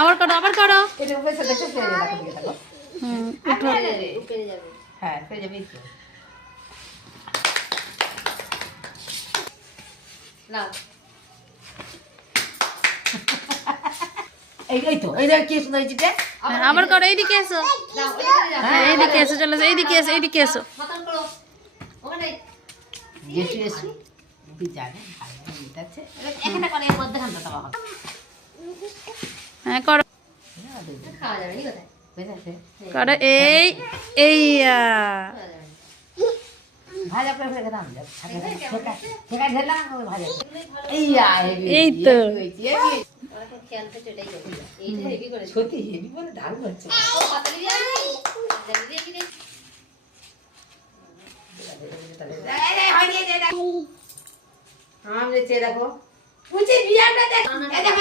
আবার করো আবার করো। এটা উপরে সাথে দেখো দিকে দেখো। উঠো। উপরে যাবে। হ্যাঁ ফেলে যাবে তো। নাও। এই তো এই দেখ কি সুন্দর হয়েছে। আবার করো, এইদিকে এসো। দাও ওইদিকে যাও। এইদিকে এসো, চলো এইদিকে এসো, এইদিকে এসো। মাথান করো। ওখানে যেটু এসো তুই জানে ভালো এটা আছে। এখানে করে এর মধ্যে খানটা দাও। হ্যাঁ করো খাওয়া যাবে নি কোথায়? বুঝেছে করো। এই এইয়া খাওয়া যাবে না। ভাজা করে ফেলে দাম যা ঠেকা ঢেলা ভাজা এইয়া এই তো। ওরা তো খেয়ালটা চলেই যাবে। এইটা হেভি করে। সত্যি হেভি বলে দারুণ হচ্ছে। ও পাতলি যাবে। পাতলি দিয়ে কি রে? আমাদের চেয়ে দেখো উঠে বিয়াটা দেখো এই দেখো